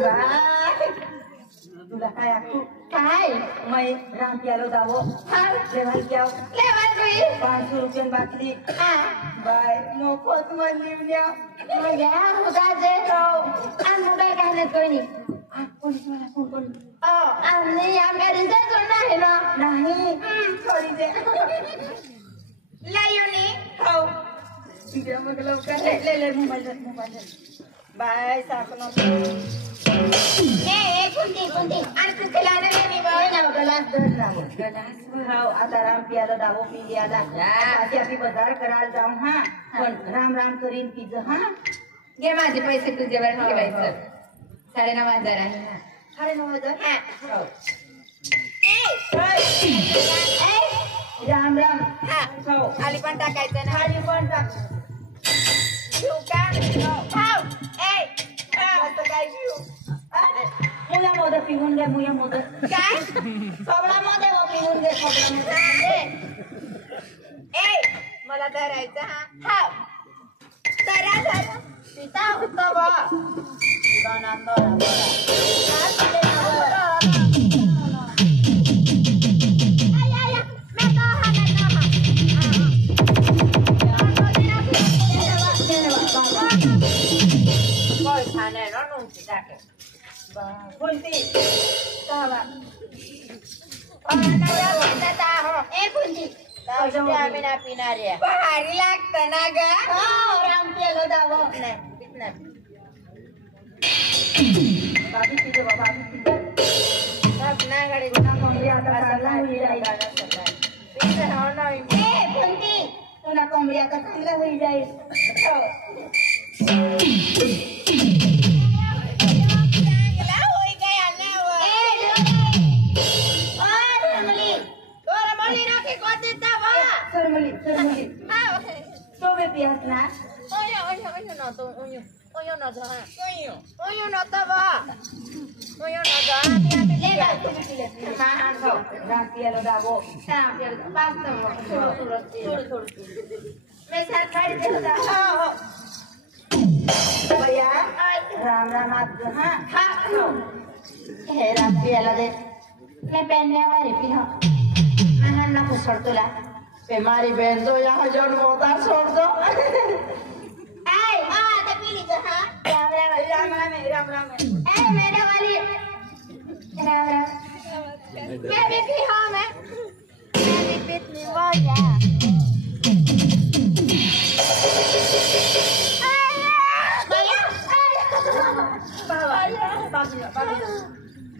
bye तुला काय आखू काय मैं राम प्यालो दावो हाँ लेवल क्या लेवल कोई 500 रुपये बाकी हाँ बाय मोफत में लिवल्या मैं गया होगा जे तो हम मुझे कहने कोई नहीं कौन नहीं आमका रिजल्ट करना है ना नहीं थोड़ी दे लायोनी हाँ ठीक है मतलब कर ले मोबाइल बाय साकनो कुंती आणि तू खिलाने नाही बाय ना गलास गलास हाव आता राम पियाला दावो पियाला आधी आपण बाजार करायला जाऊ हां पण राम राम करीन तिचं हां घे माझे पैसे तुझ्यावर ठेवायचं 9,500 आहे ना 9,500 हां राम राम हां हो खाली पण टाकायचं ना खाली पण टाक ठेवू का हाव आता काय शिव मुया मोदक पिऊन घे मुया मोदक काय सोबडा मोदक पिऊन घे सोबडा मोदक मला धरायचं हाव धरा पिता होता बा दोना दोना कोणती कावा नवरा बोलता हो कुंती आम्ही ना पिणारी भारी लागतं ना ग राम प्यालो दावो नाही पिणार बाबी तिथे बाबा आपणाकडे गुना कोंबडी आता चांगला होईल कुंती तुला कोंबडी आता चांगला होईल जाईल सरमली तो बे पियास ना राम पियालो दावो भैया राम राम आप हाँ हे राम पियाला दे मैं पहनने वाली पी हाँ मैं ना कुछ छोड़ तुला मारी बहन तो यहाँ जन होता छोड़ दो तो पी लीजिए हाँ राम राम मेरे वाली राम राम मैं भी पी हाँ मैं भी पीती बोलिया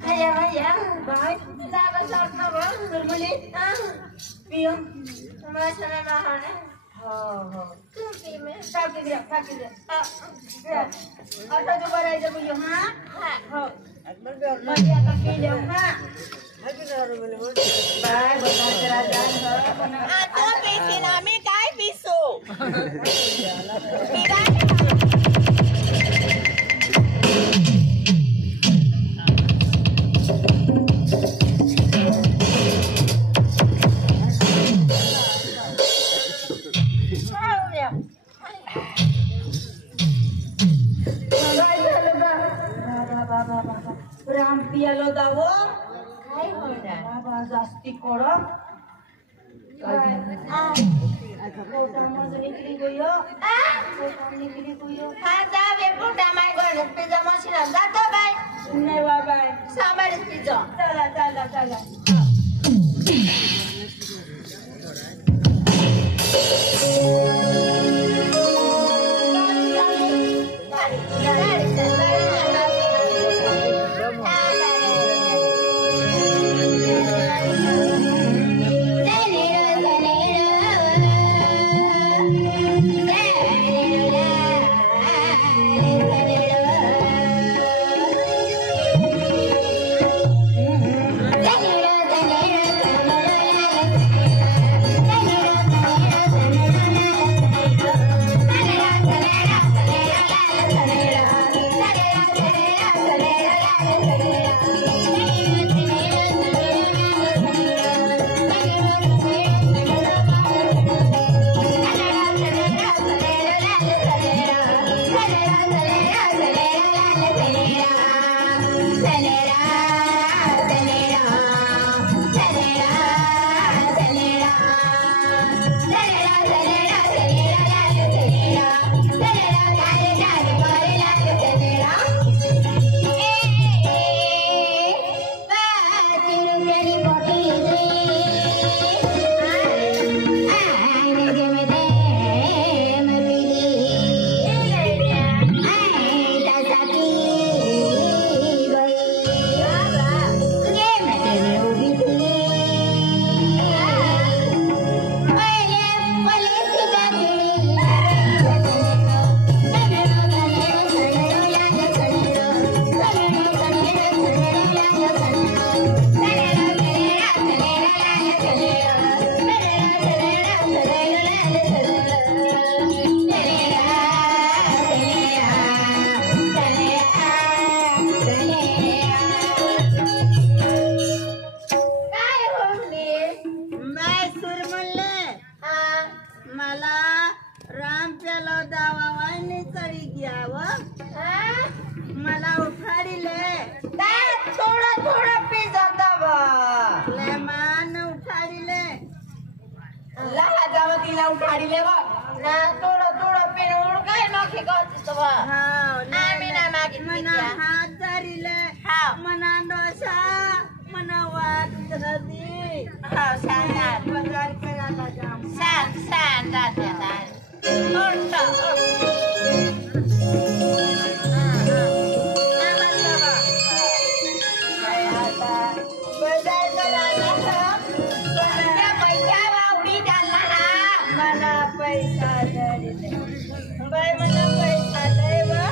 भैया भाई साबा साबा सरमली पियो हमारा चना ना है हाँ तुम पी में फाकी दे अच्छा जो बराई जब यो हाँ हाँ मजा का पी ले हाँ बाय बता तेरा जान तो पीसी ना मैं काय पीसो पीला राम पियालो दावो काय होणार बाबा जास्ती कडक निकली गयो निकली गयो हा जावे पुटा माय गण पिझ्झा मशीन जातो बाय नाही बाबा सांबार पिझ्झा चला फाडी लेवा ना थोडं पेन उडकाय नखे गल्ती त आम्ही ना मागित मना हात धरिले मना डोसा मना वाट धरली सांग बजार करायला जाम पैसा धरिले बाय मला पैसा लय बा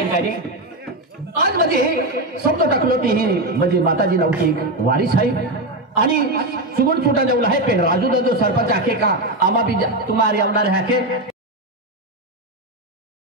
आज मध्ये शब्द टाकलो की ही म्हणजे माताजी नावची वारीस आहे आणि सुगुण छोटा जेवला आहे पण राजू दादो सरपंच आखे का आम्हा भी तुम्हारी आमदार है के